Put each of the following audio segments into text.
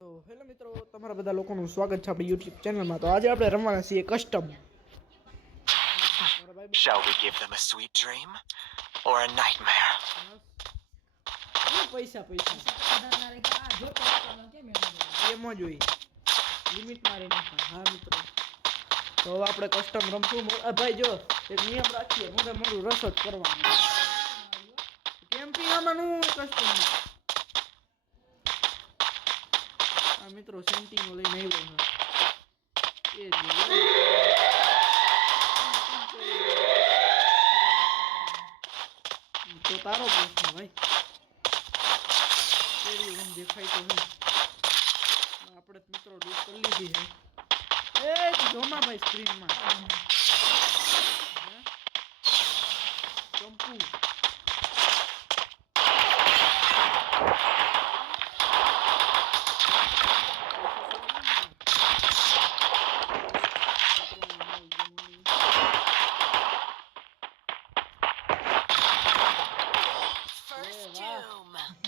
તો હેલો મિત્રો, તમારા બધા લોકોનું સ્વાગત છે આપણી YouTube ચેનલમાં. તો આજે આપણે રમવાના છીએ custom. Shall we give them a sweet dream or a nightmare? પૈસા એમ જ હોય, લિમિટમાં રહી નાખવા. હા મિત્રો, તો હવે આપણે કસ્ટમ રમશું. ભાઈ જો એક નિયમ રાખીએ, મોડું રસ જ કરવાનું. કેમ્પિંગ આમાંનું કસ્ટમમાં આ મિત્રો સેન્ટિંગો લઈને આવ્યો છે. એ તો તારો પ્રશ્ન ભાઈ, કેવી રૂમ દેખાય તો નહીં. આપણે મિત્રો ડૂબ કરી લીધી છે. એ જોમા ભાઈ સ્ક્રીનમાં ચંપુ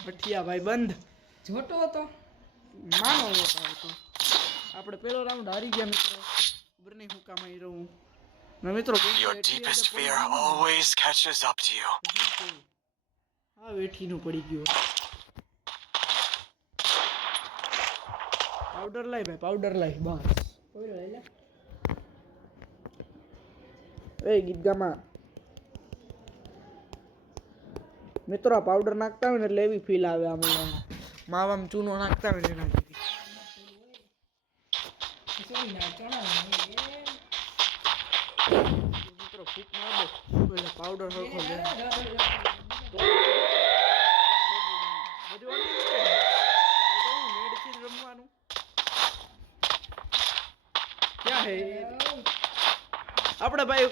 ભઠિયા ભાઈ બંધ જોટો હતો માનો હતો. આપણે પેલો રાઉન્ડ હારી ગયા મિત્રો. ખબર નહીં હું કામ આવી રહું ને મિત્રો. Your deepest fear always catches up to you. હા વેઠીનું પડી ગયું. પાવડર લાય ભાઈ, પાવડર લાય. બસ પાવડર લઈ લે. એ ગીત ગામાં મિત્રો આ પાવડર નાખતા હોય ને એટલે એવી ફીલ આવે. આમ માવામ ચૂનો નાખતા હોય ને એના જેવી. મિત્રો ફૂક માર દે એટલે પાવડર સરખો લે. મેડિસિન રમવાનું ક્યાં હે આપણે ભાઈ.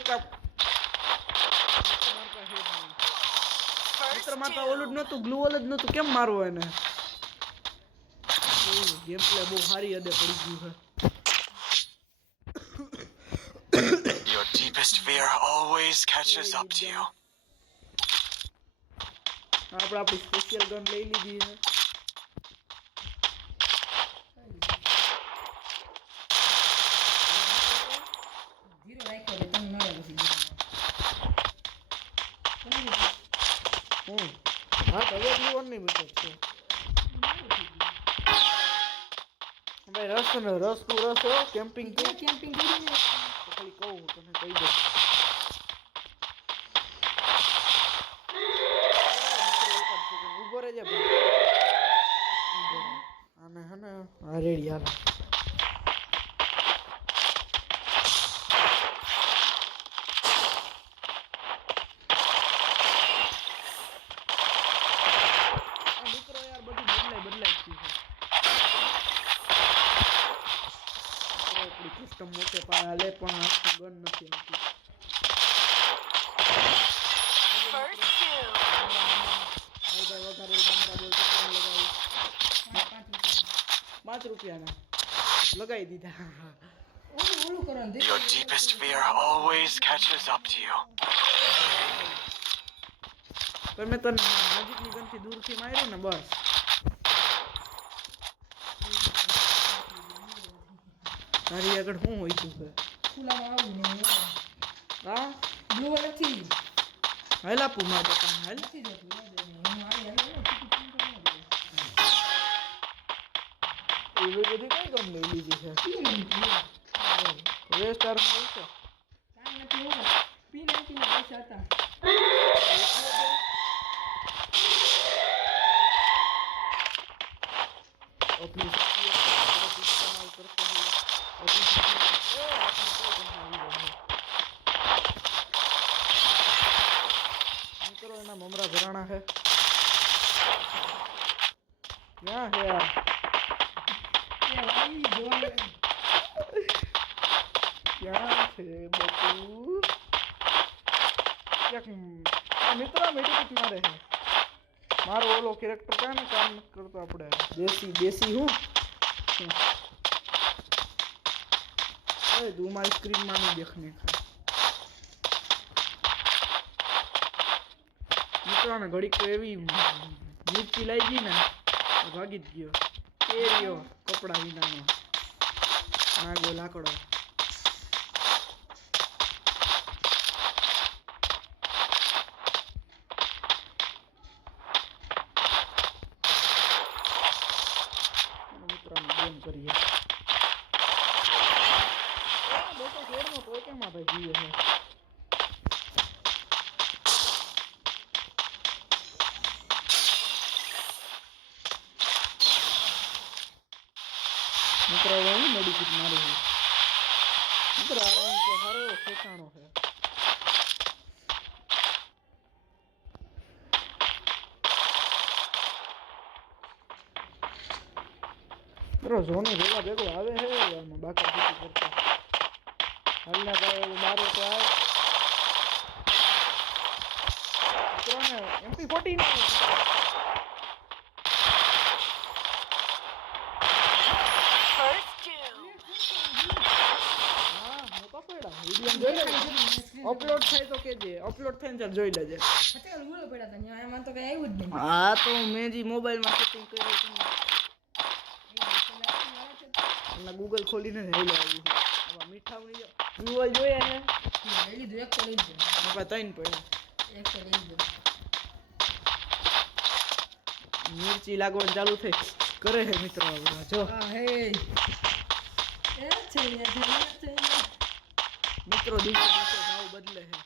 મિત્ર મારતા ઓલું જ નતું, ગ્લુવલ જ નતું, કેમ મારવો એને? ગેમ પ્લે બહુ સારી હદે પડી ગયું છે. Your deepest fear always catches up to you. આપણે આપણી સ્પેશિયલ ગન લઈ લીધી છે. ધીરે રાખ્યો રે તમે નડે પછી હા તો હવે ગ્લુવલ નહીં મૂકે છે ભાઈ. રસ ને રસ તું રસ હો. કેમ્પિંગ કેમ્પિંગ કરી ખાલી કહું તને કહી દઉં. ઉભો રહેજે ભાઈ. આને હે ને આ રેડી હાલ. મિત્રો યાર બધું બદલાય ગયું છે. આપણી કસ્ટમ મોટે પાયે હાલે પણ હાથમાં ગન નથી આવતી. ₹5 લગાવી દીધા. ઓલું કરવાનું Your deepest fear always catches up to you. પણ મેં તને નજીકની ગનથી દૂરથી માર્યો ને બસ. તારી આગળ શું હોય તું છે? ખુલ્લામાં આવું ને હા બ્લુ નથી હાલ આપું મારા પપ્પાને હાલ. નથી જતું હું આવી એવી બધી કઈ ગમ લઈ લીધી છે? વેસ્ટ આર્મ હોય છે. કાંઈ નથી હોવું પી નાખીને પૈસા હતા. अपनी इस्तेमाल करते हुए अपनी करो ना ममरा भराना है. क्या है यार? क्या है बतू? क्या मित्रा मेडिकेट मारे हैं. मारो ओलो कैरेक्टर का ना काम करतो આપણે દેશી હું. તું મારી સ્ક્રીન માં નહીં દેખને. મિત્રોને ઘડીક તો એવી મિર્ચી લાગી ને ભાગી જ ગયો. કેરીઓ કપડા વિનાનો નાગો લાકડો મિત્રોને ગેમ કરીએ લોકો શેરમાં પોકેમાં ભાઈ જીવે છે મિત્રો હવે હું મેડિકિટ મારું મિત્રો આરામ તો સારો એવો ઠેકાણો છે મિત્રો ઝોને ભેગા ભેગો આવે છે આમાં બાકા પીટી કરતા હાલના ભાઈ એવું મારો તો આવે મિત્રોને MP40 ને અપલોડ થાય તો કેજે અપલોડ થઈને ચાલ જોઈ લેજે અત્યારે ભૂલો પડ્યા હતા ન્યા એમાં તો કઈ આવ્યું જ નહીં હા તો મેં જે મોબાઈલમાં સેટિંગ કર્યું હતું ગૂગલ ખોલીને લઈ લેવું આમાં મીઠાવની ગૂગલ જોયા હે લઈ લીધું એક તો લઈ લીધું આપણે ત્રણ પડ્યા એક તો લઈ લીધું મિર્ચી લાગવાનું ચાલુ થઈ કરે છે મિત્રો આ બધા જો હા હે એ છે મિત્રો દિવસે દિવસે ભાવ બદલે છે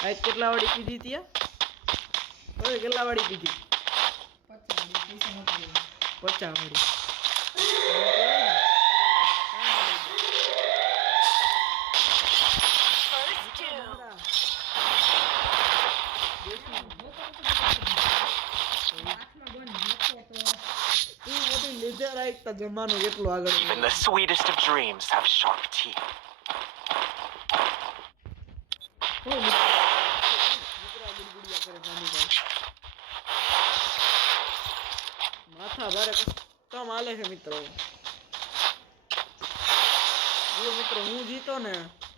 આ કેટલા વાળી પીધી ત્યાં હવે કેટલા વાળી પીધી 50 વાળી લેઝર આઈકતા જમાનો કેટલો આગળ Even the sweetest of dreams have sharp teeth. માથા ભારે કમ હાલે છે મિત્રો જો મિત્રો હું જીતો ને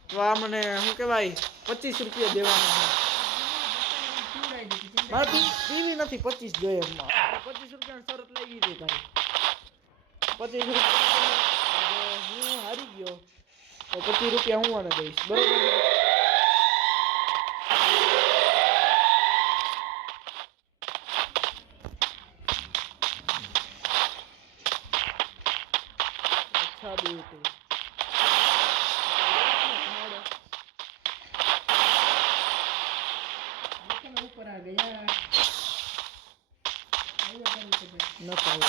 તો આ મને શું કહેવાય 25 રૂપિયા દેવાના છે મારે પીવી નથી 25 જોઈએ 25 રૂપિયાની શરત લઈ ગઈ તારી 25 રૂપિયા હું હારી ગયો તો 25 રૂપિયા હું આને દઈશ બરોબર अच्छा बेटे ऊपर आ गया न पाओ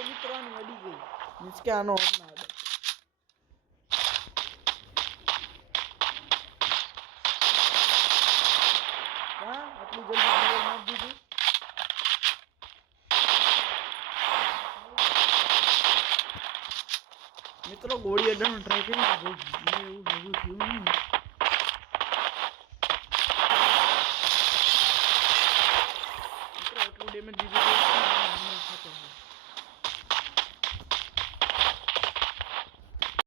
મિત્રોની અડી ગઈ મીન્સ કે આનો ના અડે આટલી જલ્દી ગોળ મારી દીધી મિત્રો ગોળી અડાનો ટ્રાય કરી મને એવું થયું નહીં